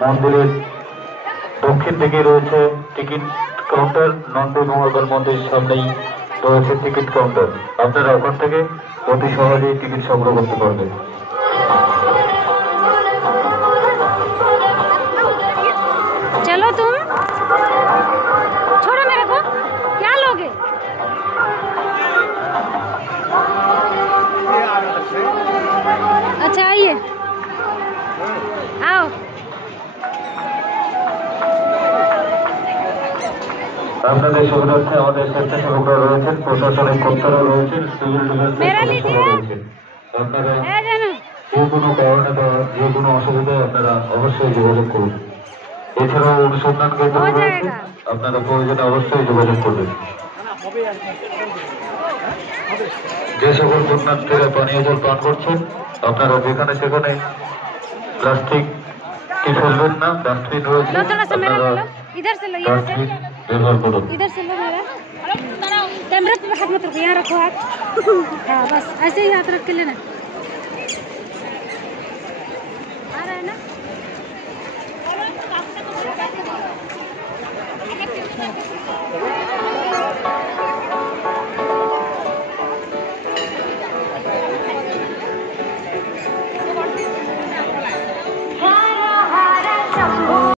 মন্দিরের দক্ষিণ দিকে রয়েছে টিকিট কাউন্টার। নন্দী মঙ্গল মন্দির সামনেই রয়েছে টিকিট কাউন্টার। আপনারা ওখান থেকে অতি সহজেই টিকিট সংগ্রহ করতে পারবেন। चलो तुम छोड़ो मेरे को, क्या लोगे? अच्छा आइए, आओ। আপনাদের সুবিধার্থে আমাদের স্বেচ্ছাসেবকরা রয়েছেন, প্রশাসনিক কর্তারা রয়েছেন, সিভিল ডিফেন্সের সদস্যরা রয়েছেন। আপনারা যে কোনো কারণে বা যে কোনো অসুবিধায় আপনারা অবশ্যই যোগাযোগ করুন। এছাড়াও অনুসন্ধান কেন্দ্র রয়েছে, আপনারা প্রয়োজনে অবশ্যই যোগাযোগ করবেন। যে সকল পুণ্যার্থীরা পানীয় জল পান করছেন, আপনারা যেখানে সেখানে প্লাস্টিক ফেলবেন না। ডাস্টবিন রয়েছে, আপনারা डास्टबिन व्यवहार करो। इधर से लो मेरा कैमरा पे हाथ मत रखो, यहाँ रखो हाथ। हाँ बस ऐसे ही हाथ रख के लेना।